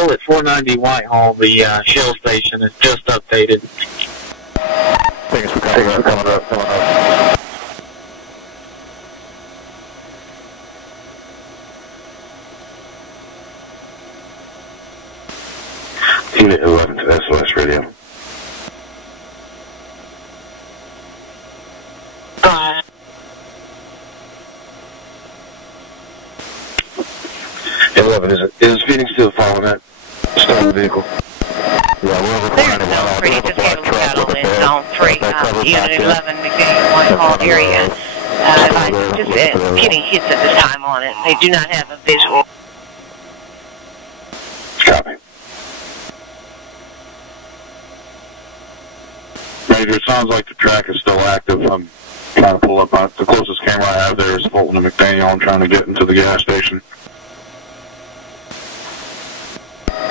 Still at 490 Whitehall, the Shell station is just updated. Thanks for coming up. Unit 11 to SOS radio. Hi. 11, is Phoenix still following that stolen vehicle? Yeah, There's zone 3, just gave a look out on this zone 3, Unit 11, McDaniel, Whitehall area. Like, just getting hits at this time on it. They do not have a visual. Copy. Major, it sounds like the track is still active. I'm trying to pull up on it. The closest camera I have there is Fulton and McDaniel. I'm trying to get into the gas station.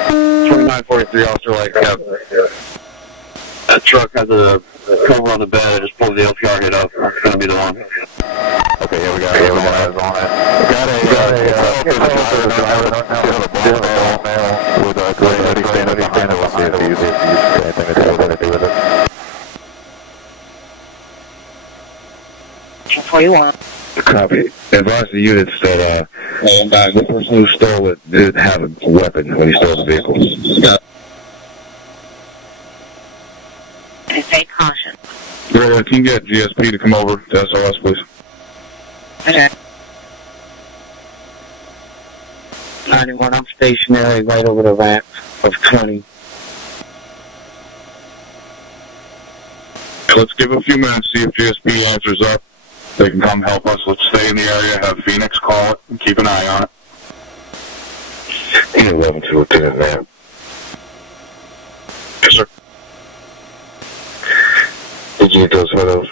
2943 Officer Lake. That truck has a cover on the bed. I just pulled the LPR hit up. It's going to be the one. Okay, here we go. Got a driver with a gray hoodie standing behind us. We'll see if he's anything to do with it. 41. Copy. Advise the units that the person who stole it did have a weapon when he stole the vehicle. And say caution. Can you get GSP to come over to SOS, please? Okay. 91, I'm stationary right over the ramp of 20. Let's give a few minutes, see if GSP answers up. They can come help us. Let's stay in the area, have Phoenix call it, and keep an eye on it. 11 to Lieutenant Knapp. Yes, sir. Did you get those photos?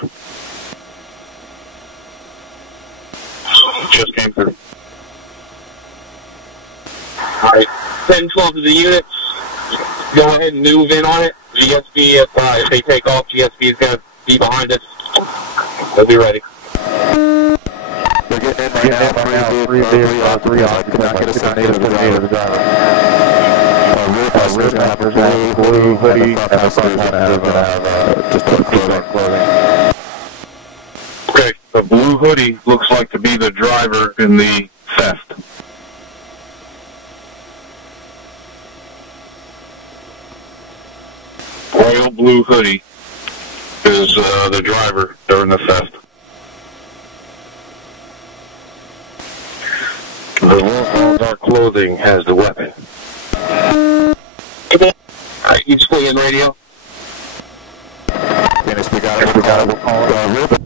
Just came through. Alright, 10-12 to the units. Go ahead and move in on it. GSP, if they take off, GSP is going to be behind us. We'll be ready. They're getting in right now. 3 on. Could not get a sign of the driver. Blue hoodie, and the front one have just a clothing. Okay, the blue hoodie looks like to be the driver in the theft. Royal blue hoodie is the driver during the theft. The wolf on dark clothing has the weapon. Alright, you just play in radio. Dennis, we got it. We'll call it Ruben.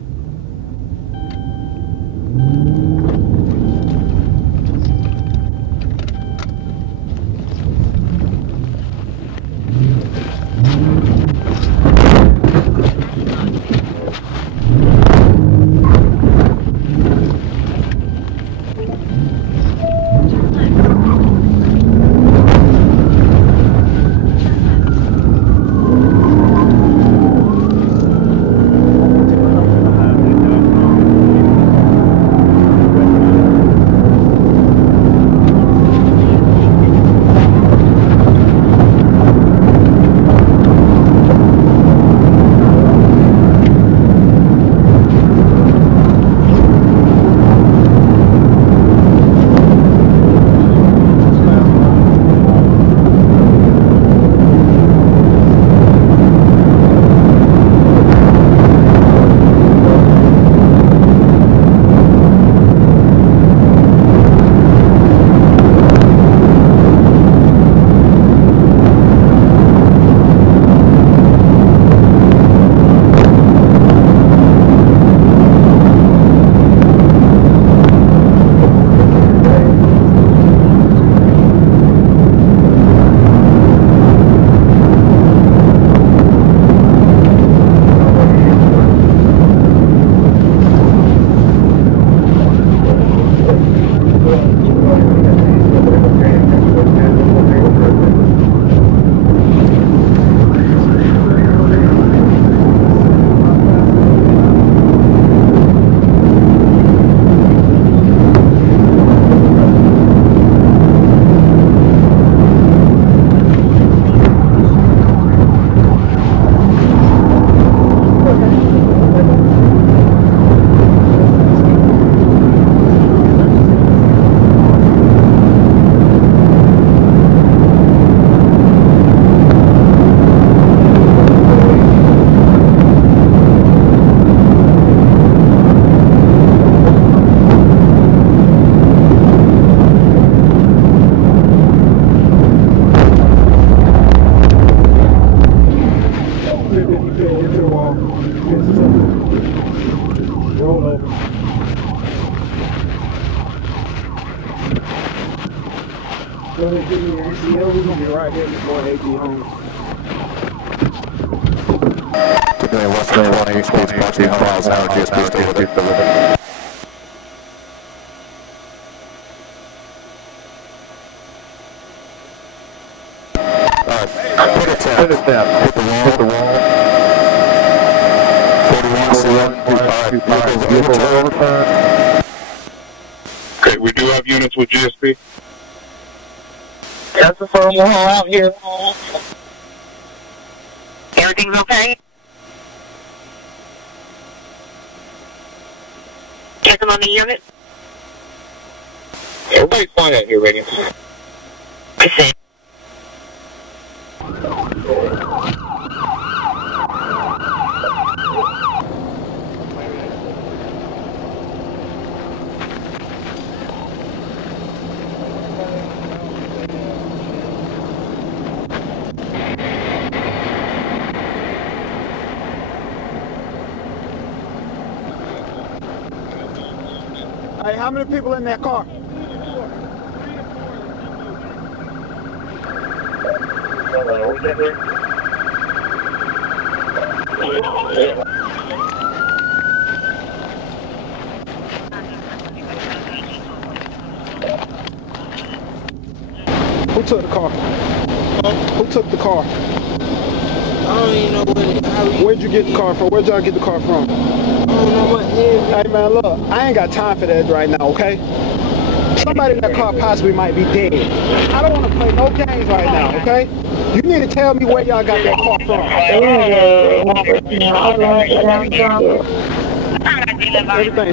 ahead, give me your ATL. We're going to be right here before AT home. Today, Western 180 speeds, 14 miles an hour, GSP still with it. Put it down. Hit the wall. 41, vehicle overtime. Okay, we do have units with GSP. That's the firm wall out here. Everything's okay? Checking on the unit? Everybody's fine out here, radio. I see. Hey, how many people in that car? Who took the car? Who took the car? I don't even know Where'd you get the car from? Where'd y'all get the car from? I don't know what is. Hey man, look, I ain't got time for that right now, okay? Somebody in that car possibly might be dead. I don't want to play no games right now, okay? You need to tell me where y'all got that car from. Everything's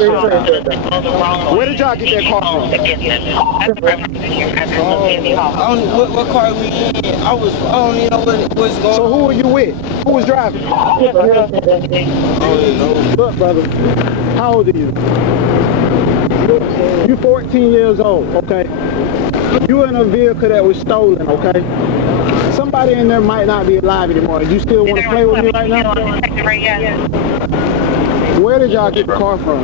fine. Where did y'all get that car from? What car we in? I don't even know what's going on. So who are you with? Who was driving? Look, brother, how old are you? You 14 years old, okay? You in a vehicle that was stolen, okay? Somebody in there might not be alive anymore. You still want to play with me right now? Where did y'all get the car from?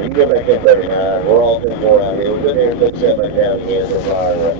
You can get back in 39. We're all 10-4 out here. We're good here. Let's set back down again for fire arrest.